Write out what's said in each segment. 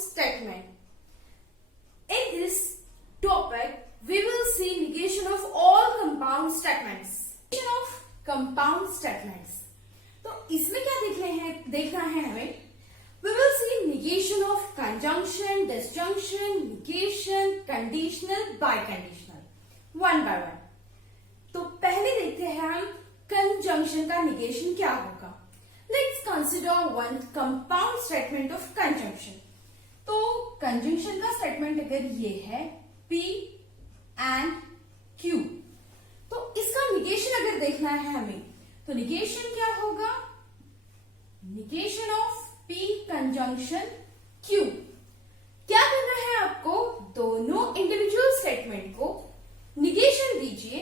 statement. In this topic, we will see negation of all compound statements. Negation of compound statements. तो इसमें क्या देखना है हमें? We will see negation of conjunction, disjunction, negation, conditional, biconditional, one by one. तो पहले देखते हैं हम conjunction का negation क्या होगा. Let's consider one compound statement of conjunction. तो conjunction का statement अगर ये है P and Q, तो इसका negation अगर देखना है हमें, तो negation क्या होगा? Negation of P conjunction Q. क्या करना है आपको? दोनों इंडिविजुअल स्टेटमेंट को निगेशन दीजिए.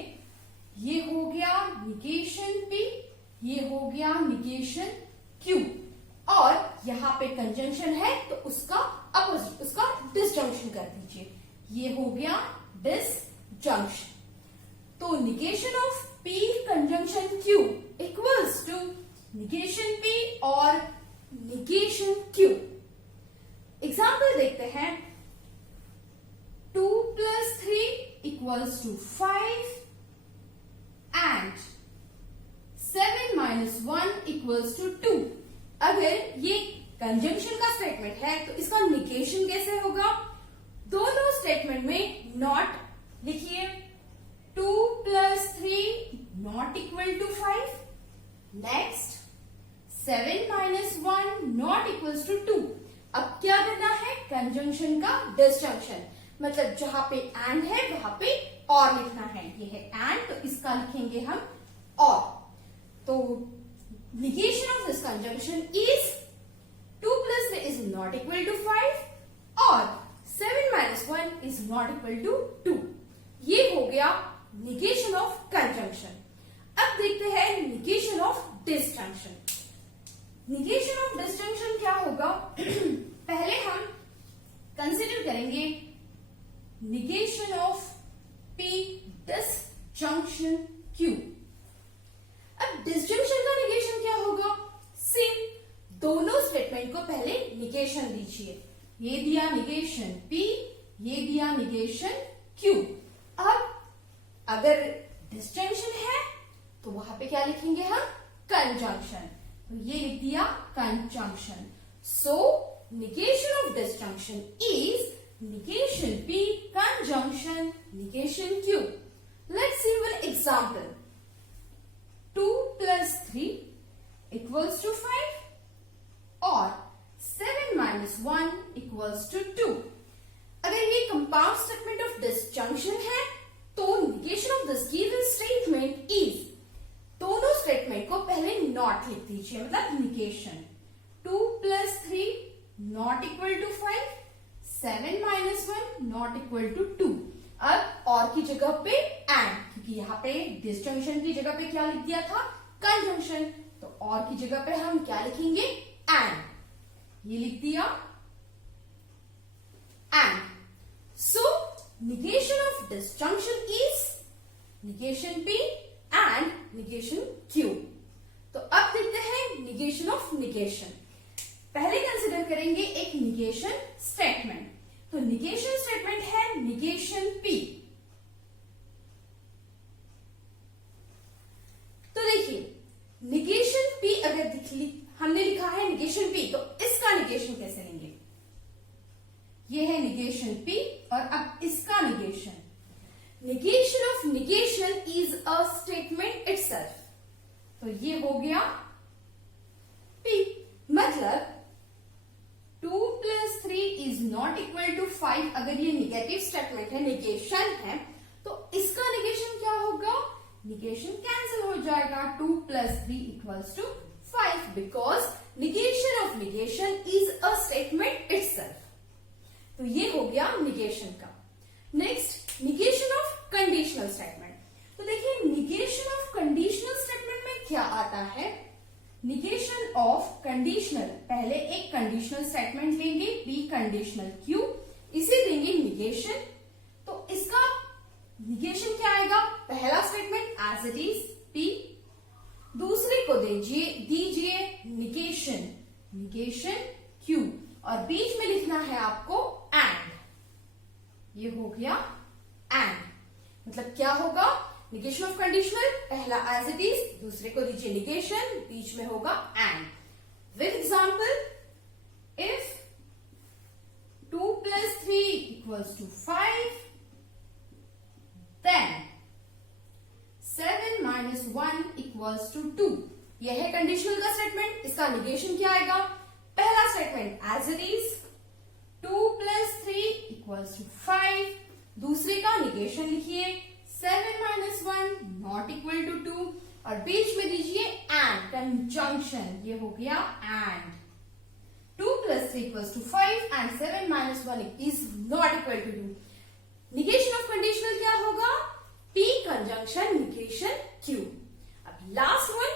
ये हो गया निगेशन P, ये हो गया निगेशन Q, और यहां पे कंजंक्शन है तो उसका अपोजिट, उसका डिसजंक्शन कर दीजिए. ये हो गया डिसजंक्शन. तो negation of P conjunction Q equals to negation P और निगेशन Q. एग्जाम्पल देखते हैं. 2 plus 3 equals to 5 and 7 minus 1 equals to 2. अगर ये कंजंक्शन का स्टेटमेंट है तो इसका निगेशन कैसे होगा? दोनों स्टेटमेंट में नॉट लिखिए. 2 plus 3 not equal to 5. Next 7 minus 1 not equals to 2. अब क्या करना है? कंजंक्शन का डिसजंक्शन, मतलब जहां पे एंड है वहां पे और लिखना है. ये है एंड, तो इसका लिखेंगे हम और. तो negation of this conjunction is 2 plus 3 is not equal to 5 और 7 minus 1 is not equal to 2. ये हो गया negation of conjunction. अब देखते हैं negation of disjunction. negation of disjunction क्या होगा? पहले हम कंसिडर करेंगे negation of P disjunction Q. अब disjunction का negation क्या होगा? सेम, दोनों स्टेटमेंट को पहले negation दीजिए. ये दिया negation P, ये दिया negation Q. अब अगर disjunction है तो वहां पे क्या लिखेंगे हम? कंजंक्शन. तो ये लिख दिया conjunction. So negation of disjunction is negation P conjunction negation Q. Let's see one example. 2 plus 3 equals to 5 और 7 minus 1 equals to 2. अगर ये compound statement of disjunction है तो negation of this given statement is, दोनों statement को पहले not लिख दीजिए, मतलब negation. 2 plus 3 not equal to 5, 7 minus 1 not equal to 2. अब और की जगह पे एंड, क्योंकि यहाँ पे डिसजंक्शन की जगह पे क्या लिख दिया था? कंजंक्शन. तो और की जगह पे हम क्या लिखेंगे? एंड. ये लिख दिया and. So negation of disjunction is negation P and negation Q. तो अब देखते हैं negation of negation. पहले कंसिडर करेंगे एक negation statement. तो negation statement है negation P. तो देखिए negation P अगर हमने लिखा है negation P, तो इसका negation कैसे लेंगे? ये है negation P और अब इसका negation. Negation of negation is a statement itself. तो ये हो गया P. मतलब 2 plus 3 is not equal to 5. अगर ये नेगेटिव स्टेटमेंट है, negation है, तो इसका negation क्या होगा? negation कैंसिल हो जाएगा. 2 plus 3 equals to 5 because negation of negation is a statement itself. तो ये हो गया negation का. Next negation of conditional statement. तो देखिए negation of conditional statement में क्या आता है? negation of conditional, पहले एक conditional statement लेंगे P conditional Q, इसे देंगे negation. तो इसका negation क्या आएगा? पहला statement as it is P, दूसरे को दीजिए negation Q, और बीच में लिखना लिखना है आपको एंड। ये हो गया एंड, मतलब क्या होगा, निगेशन ऑफ कंडीशनल, पहला एज इट इज, दूसरे को दीजिए निगेशन, बीच में होगा and. With example, if 2 + 3 = 5, then 7 - 1 = 2। यह है कंडीशनल का स्टेटमेंट। इसका निगेशन क्या आएगा, पहला स्टेटमेंट एज इट इज, 2 + 3 = 5, दूसरे का निगेशन लिखिए, 7 - 1 ≠ 2, और बीच में दीजिए एंड, कंजंक्शन, ये हो गया and. 2 + 3 = 5 and 7 - 1 = 2। Negation of conditional क्या होगा, P कंजंक्शन निगेशन Q। अब last one,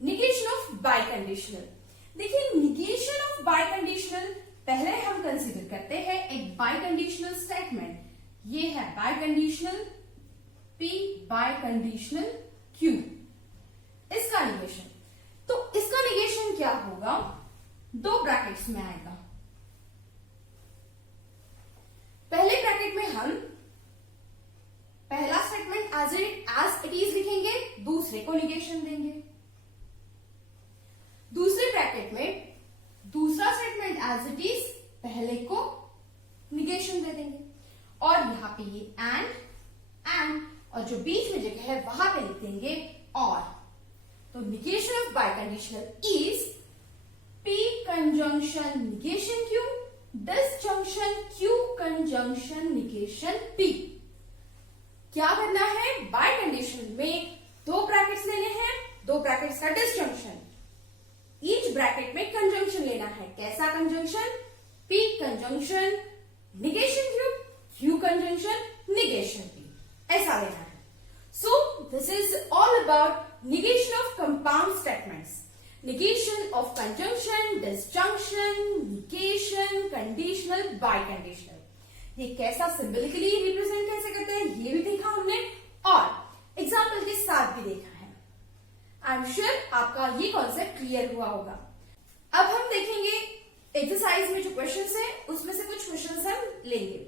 negation of bye conditional. देखिए निगेशन ऑफ बाय कंडीशनल पहले हम कंसीडर करते हैं एक बाय कंडीशनल स्टेटमेंट। ये है bye conditional P bye conditional Q, इसका निगेशन। तो इसका निगेशन क्या होगा, 2 ब्रैकेट्स में आएगा। पहले ब्रैकेट में हम पहला स्टेटमेंट एज इट इज लिखेंगे, दूसरे को निगेशन देंगे। दूसरे ब्रैकेट में दूसरा स्टेटमेंट एज इट इज, पहले को निगेशन दे देंगे, और यहां पे ये एंड, और जो बीच में जगह है वहां पे लिख देंगे और। तो negation of bye conditional is P conjunction negation Q, disjunction Q conjunction negation P। क्या करना है, बाय कंडीशन में 2 ब्रैकेट्स लेने हैं, 2 ब्रैकेट्स का डिसजंक्शन, ईच ब्रैकेट में कंजंक्शन लेना है। कैसा conjunction, P conjunction negation Q, Q conjunction negation P, ऐसा लेना है। So this is all about negation of compound statements. Negation of conjunction, disjunction, negation, conditional, bye conditional. ये कैसा सिंबलिकली रिप्रेजेंट कैसे करते हैं ये भी देखा हमने, और एग्जाम्पल के साथ भी देखा है। आई एम श्योर आपका ये कॉन्सेप्ट क्लियर हुआ होगा। अब हम देखेंगे एक्सरसाइज में जो क्वेश्चंस है उसमें से कुछ क्वेश्चंस हम लेंगे।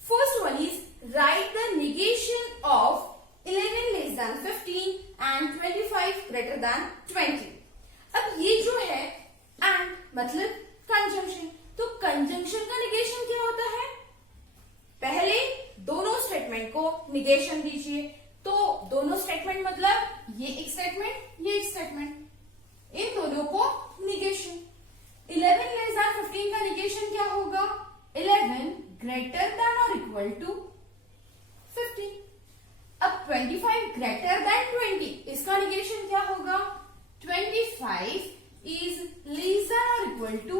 First one is right the negation of 11 < 15 and 25 < 20। अब ये जो है एंड मतलब कंजंक्शन, तो कंजंक्शन का निगेशन क्या होता है, पहले दोनों स्टेटमेंट को निगेशन दीजिए। तो दोनों स्टेटमेंट मतलब ये एक स्टेटमेंट, ये एक स्टेटमेंट, इन दोनों को निगेशन। 11 < 15 का निगेशन क्या होगा, 11 < > 15। अब 25 < 20, इसका निगेशन क्या होगा, 25 is less than or equal to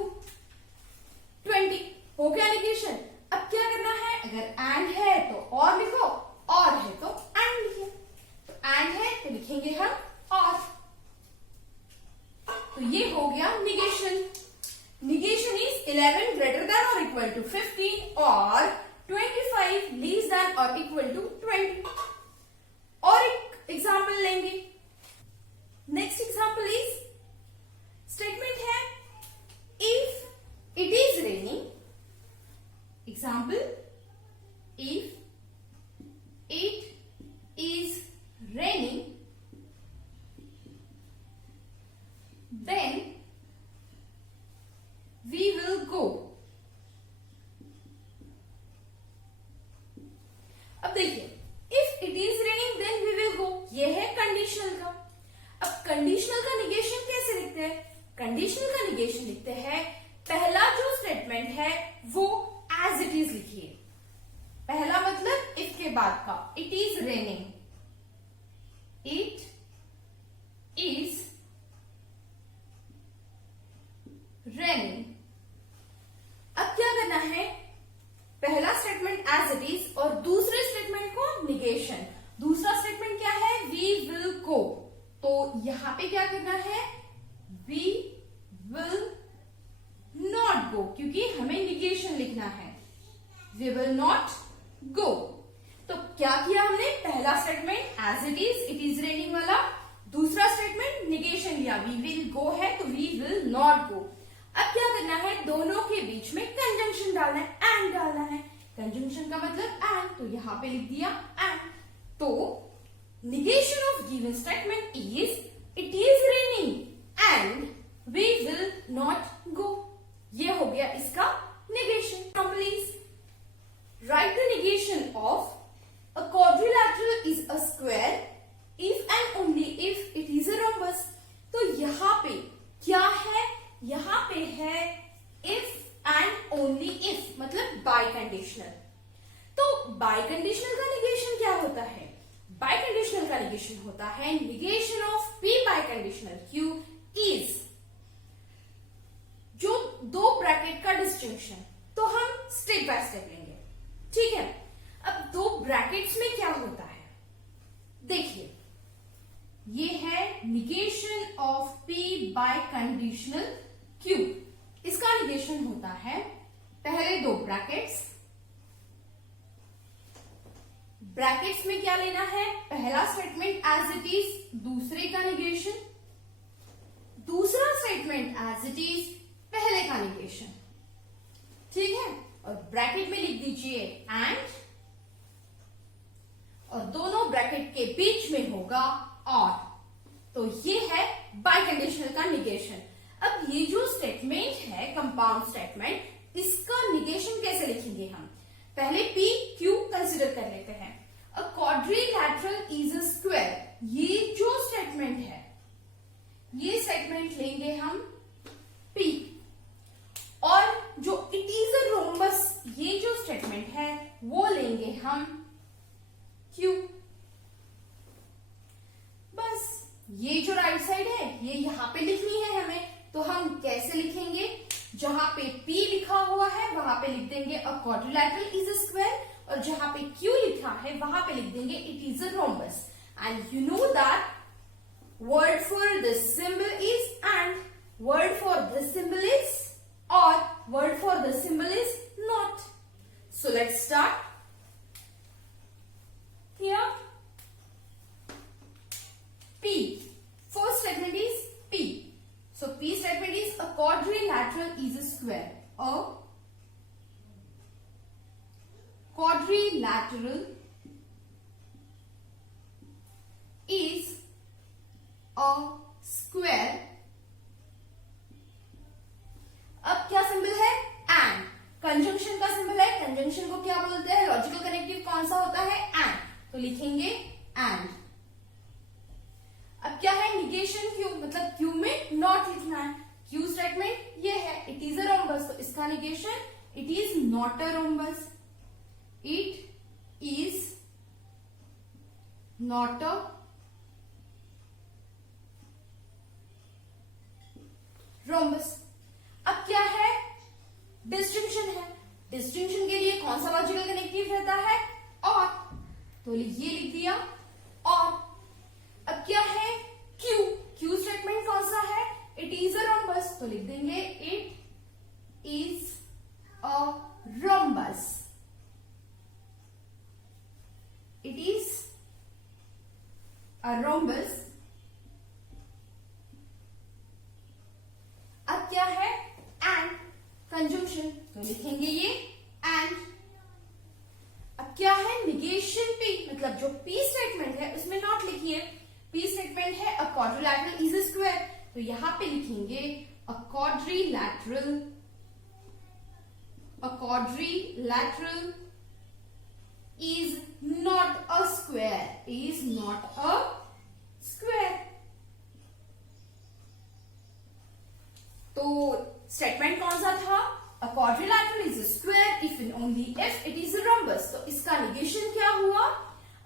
20। हो गया निगेशन। अब क्या करना है, अगर एंड है तो और लिखो, और है तो एंड लिखिए। तो एंड है तो लिखेंगे हम और। तो ये हो गया निगेशन। निगेशन इज 11 < > 15 और 25 less than or equal to 20। और एक एग्जाम्पल लेंगे। नेक्स्ट एग्जाम्पल इज, स्टेटमेंट है if it is raining. Example, if it is raining then we will go. अब देखिए, if it is raining then we will go, यह है conditional का। अब कंडीशनल का निगेशन कैसे लिखते हैं, कंडीशनल का निगेशन लिखते हैं, पहला जो स्टेटमेंट है वो एज इट इज लिखिए। पहला मतलब इफ के बाद का, it is raining, it is raining. अब क्या करना है, पहला स्टेटमेंट एज इट इज और दूसरे स्टेटमेंट को निगेशन। दूसरा स्टेटमेंट क्या है, वी विल गो। तो यहां पे क्या करना है, वी विल नॉट गो, क्योंकि हमें निगेशन लिखना है, वी विल नॉट गो। तो क्या किया हमने, पहला statement as it is raining वाला, दूसरा स्टेटमेंट निगेशन लिया, वी विल गो है तो वी विल नॉट गो। अब क्या करना है, दोनों के बीच में कंजंक्शन कंजंक्शन डालना है, एंड डालना है। कंजंक्शन का मतलब एंड, तो यहां पे लिख दिया एंड। तो negation of given statement is it is raining and we will not go। ये हो गया इसका negation। Now please write the negation of a quadrilateral is a square if and only if it is a rhombus। तो यहां पे क्या है, यहां पे है if and only if, मतलब बाइकंडीशनल। तो बाइकंडीशनल का निगेशन क्या होता है? बाइकंडीशनल का निगेशन होता है negation of P biconditional Q is, जो दो ब्रैकेट का डिस्टिंक्शन। तो हम स्टेप बाय स्टेप लेंगे, ठीक है। अब दो ब्रैकेट्स में क्या होता है, देखिए, ये है negation of P bye conditional Q. इसका निगेशन होता है पहले दो ब्रैकेट्स, ब्रैकेट्स में क्या लेना है, पहला स्टेटमेंट एज इट इज, दूसरे का निगेशन, दूसरा स्टेटमेंट एज इट इज, पहले का निगेशन, ठीक है। और ब्रैकेट में लिख दीजिए एंड, और दोनों ब्रैकेट के बीच में होगा और। तो ये है बाइकंडीशनल का निगेशन। अब ये जो स्टेटमेंट है कंपाउंड स्टेटमेंट, इसका निगेशन कैसे लिखेंगे हम? पहले पी क्यू कंसिडर कर लेते हैं। अ क्वाड्रिलैटरल इज अ स्क्वायर, ये जो स्टेटमेंट है, ये स्टेटमेंट लेंगे हम पी, और जो इट इज अ रोम्बस, ये जो स्टेटमेंट है वो लेंगे हम क्यू। बस ये जो राइट साइड है ये यहां पे लिखनी है हमें। तो हम कैसे लिखेंगे, जहां पे P लिखा हुआ है वहां पे लिख देंगे अ क्वाड्रिलैटरल इज अ स्क्वायर, और जहां पे Q लिखा है वहां पे लिख देंगे it is a rhombus. And you know that word for this symbol is and, word for this symbol is or, word for this symbol is not. So let's start here. P, first statement is P. So P statement is a quadrilateral is a square. A quadrilateral is a square. अब क्या symbol है? And. Conjunction का symbol है, conjunction को क्या बोलते हैं, logical connective कौन सा होता है, एंड। तो लिखेंगे एंड। अब क्या है निगेशन क्यू, मतलब क्यू में नॉट लिखना है। क्यू स्टेटमेंट ये है इट इज अ रोम्बस, तो इसका negation it is not a rhombus, it is not a rhombus. अब क्या है, डिस्टिंक्शन है। डिस्टिंक्शन के लिए कौन सा लॉजिकल कनेक्टिव रहता है, और। तो ये लिख दिया और। अब क्या है Q, Q स्टेटमेंट कौन सा है, इट इज अ रोम्बस, तो लिख देंगे it is a rhombus, it is a rhombus. अब क्या है एंड, कंजंक्शन, तो लिखेंगे ये एंड। अब क्या है निगेशन P, मतलब जो P स्टेटमेंट है उसमें नॉट लिखिए। P स्टेटमेंट है a quadrilateral is a square, तो यहां पे लिखेंगे a quadrilateral is not a square, is not a square। तो स्टेटमेंट कौन सा था, a quadrilateral is a square if and only if it is a rhombus। तो इसका निगेशन क्या हुआ,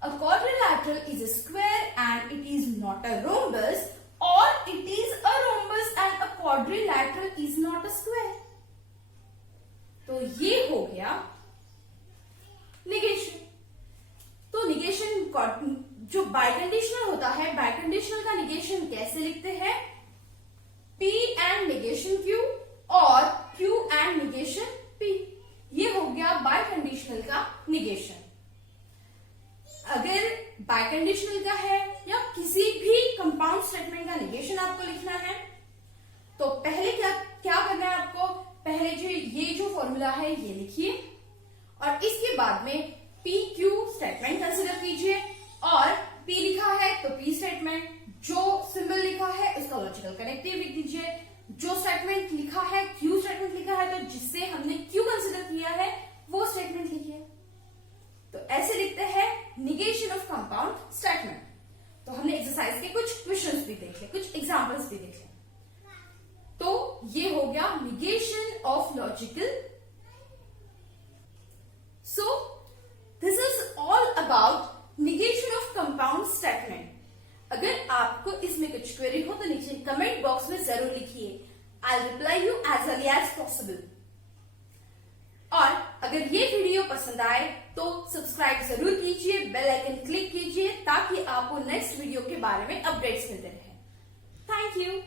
a quadrilateral is a square and it is not a rhombus, or it is a rhombus and a quadrilateral is not a square। तो ये हो गया negation. तो negation जो बाइकंडीशनल होता है, बाइकंडीशनल का निगेशन कैसे लिखते हैं, P एंड निगेशन Q और Q एंड निगेशन P। ये हो गया बाइकंडीशनल का निगेशन। अगर बाइकंडीशनल का है या किसी भी कंपाउंड स्टेटमेंट का निगेशन आपको लिखना है, तो पहले क्या करना है आपको, पहले जो ये जो फॉर्मूला है ये लिखिए और इसके बाद में पी क्यू स्टेटमेंट कंसिडर कीजिए और पी लिखा है तो पी स्टेटमेंट, जो सिंबल लिखा है उसका लॉजिकल कनेक्टिव लिख दीजिए, जो स्टेटमेंट लिखा है क्यू स्टेटमेंट लिखा है तो जिससे हमने क्यू कंसिडर किया है वो स्टेटमेंट लिखिए। तो ऐसे लिखते हैं निगेशन ऑफ कंपाउंड स्टेटमेंट। तो हमने एक्सरसाइज के कुछ क्वेश्चंस भी देखे, कुछ एग्जांपल्स भी देखे। तो ये हो गया negation of logical. So this is all about negation of compound statement. अगर आपको इसमें कुछ क्वेरी हो तो नीचे कमेंट बॉक्स में जरूर लिखिए। I will reply you as early as possible. और अगर ये वीडियो पसंद आए तो सब्सक्राइब जरूर कीजिए, बेल आइकन क्लिक कीजिए ताकि आपको नेक्स्ट वीडियो के बारे में अपडेट्स मिलते रहे। Thank you.